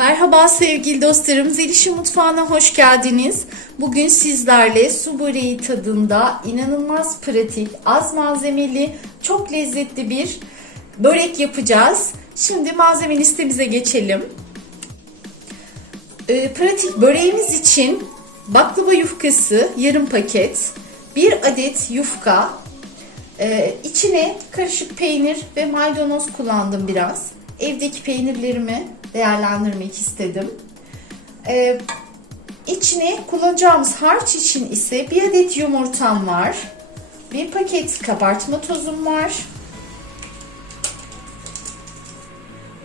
Merhaba sevgili dostlarım, Zelişi Mutfağı'na hoş geldiniz. Bugün sizlerle su böreği tadında inanılmaz pratik, az malzemeli, çok lezzetli bir börek yapacağız. Şimdi malzeme listemize geçelim. Ee, pratik böreğimiz için baklava yufkası yarım paket, bir adet yufka, ee, içine karışık peynir ve maydanoz kullandım biraz. Evdeki peynirlerimi değerlendirmek istedim. Ee, içine kullanacağımız harç için ise bir adet yumurtam var. Bir paket kabartma tozum var.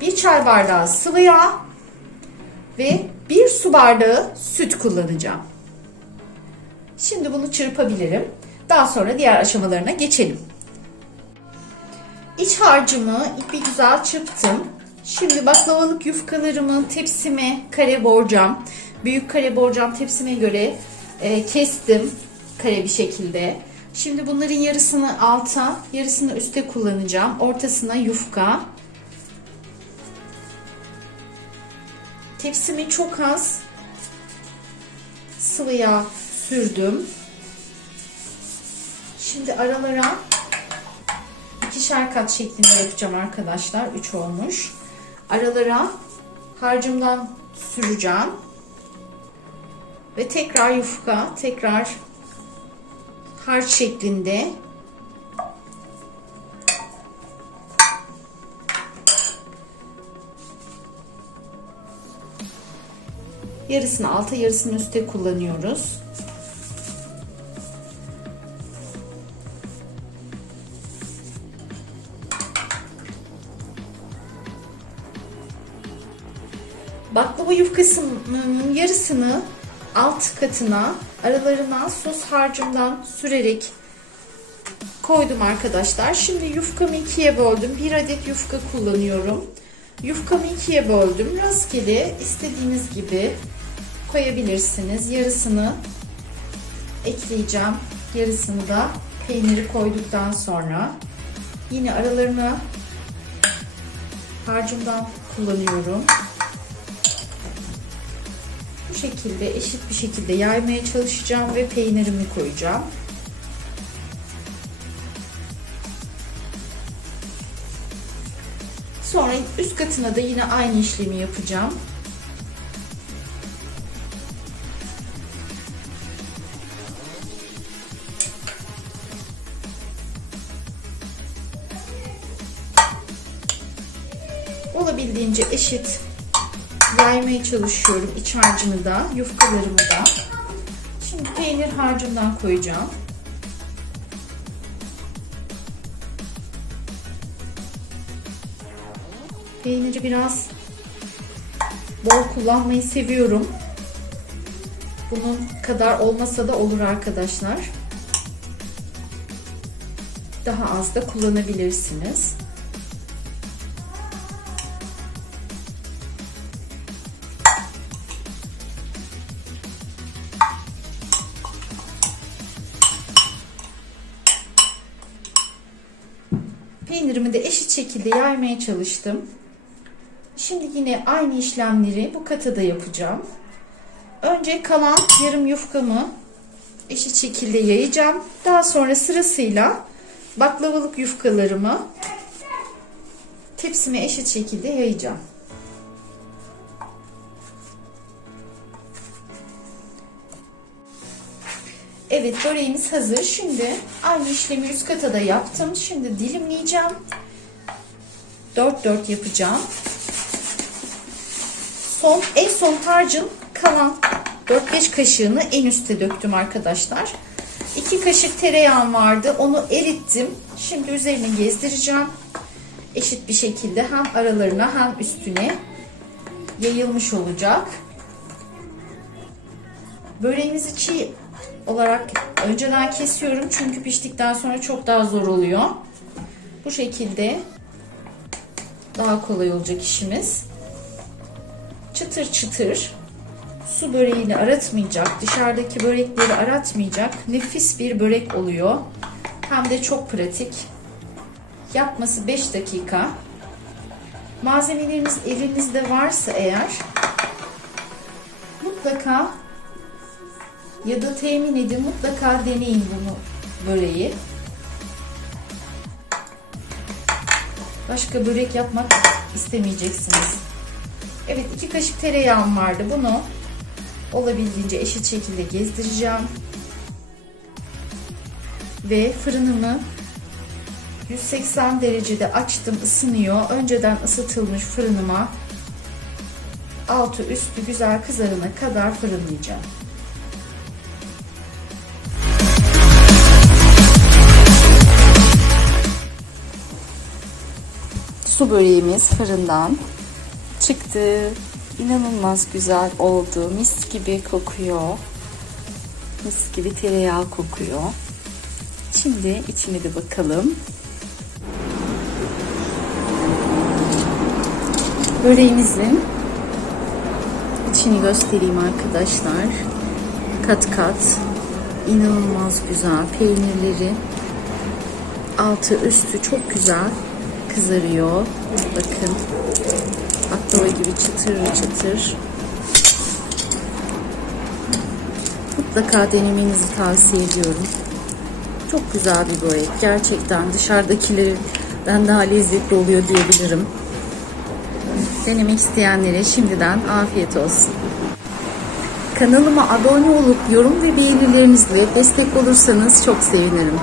Bir çay bardağı sıvı yağ ve bir su bardağı süt kullanacağım. Şimdi bunu çırpabilirim. Daha sonra diğer aşamalarına geçelim. İç harcımı ipi güzel çırptım. Şimdi baklavalık yufkalarımı tepsime kare borcam, büyük kare borcam tepsime göre e, kestim kare bir şekilde. Şimdi bunların yarısını alta, yarısını üste kullanacağım. Ortasına yufka. Tepsimi çok az sıvı yağ sürdüm. Şimdi aralara ikişer kat şeklinde yapacağım arkadaşlar. 3 olmuş. Aralara harcımdan süreceğim. Ve tekrar yufka, tekrar harç şeklinde yarısını alta yarısını üste kullanıyoruz. Baklava yufkasının yarısını alt katına aralarına sos harcımdan sürerek koydum arkadaşlar. Şimdi yufkamı ikiye böldüm. Bir adet yufka kullanıyorum. Yufkamı ikiye böldüm. Rastgele istediğiniz gibi koyabilirsiniz. Yarısını ekleyeceğim. Yarısını da peyniri koyduktan sonra yine aralarına harcımdan kullanıyorum. Şekilde eşit bir şekilde yaymaya çalışacağım ve peynirimi koyacağım. Sonra üst katına da yine aynı işlemi yapacağım. Olabildiğince eşit yaymaya çalışıyorum iç harcını da, yufkalarımı da. Şimdi peynir harcından koyacağım. Peyniri biraz bol kullanmayı seviyorum. Bunun kadar olmasa da olur arkadaşlar. Daha az da kullanabilirsiniz. Peynirimi de eşit şekilde yaymaya çalıştım. Şimdi yine aynı işlemleri bu katada yapacağım. Önce kalan yarım yufkamı eşit şekilde yayacağım. Daha sonra sırasıyla baklavalık yufkalarımı tepsime eşit şekilde yayacağım. Evet böreğimiz hazır. Şimdi aynı işlemi üst kata da yaptım. Şimdi dilimleyeceğim. 4-4 yapacağım. Son, en son harcın kalan 4-5 kaşığını en üste döktüm arkadaşlar. 2 kaşık tereyağım vardı. Onu erittim. Şimdi üzerine gezdireceğim. Eşit bir şekilde hem aralarına hem üstüne yayılmış olacak. Böreğimizi çiğ olarak önceden kesiyorum çünkü piştikten sonra çok daha zor oluyor. Bu şekilde daha kolay olacak işimiz. Çıtır çıtır su böreğini aratmayacak, dışarıdaki börekleri aratmayacak nefis bir börek oluyor. Hem de çok pratik. Yapması 5 dakika. Malzemeleriniz elinizde varsa eğer mutlaka ya da temin edin mutlaka deneyin bunu böreği. Başka börek yapmak istemeyeceksiniz. Evet iki kaşık tereyağım vardı. Bunu olabildiğince eşit şekilde gezdireceğim. Ve fırınımı 180 derecede açtım ısınıyor. Önceden ısıtılmış fırınıma altı üstü güzel kızarana kadar fırınlayacağım. Su böreğimiz fırından çıktı. İnanılmaz güzel oldu. Mis gibi kokuyor. Mis gibi tereyağı kokuyor. Şimdi içine de bakalım. Böreğimizin içini göstereyim arkadaşlar. Kat kat. İnanılmaz güzel. Peynirleri altı üstü çok güzel kızarıyor. Bakın. Baklava gibi çıtır çıtır. Mutlaka denemenizi tavsiye ediyorum. Çok güzel bir börek. Gerçekten dışarıdakilerden daha lezzetli oluyor diyebilirim. Denemek isteyenlere şimdiden afiyet olsun. Kanalıma abone olup yorum ve beğenilerinizle destek olursanız çok sevinirim.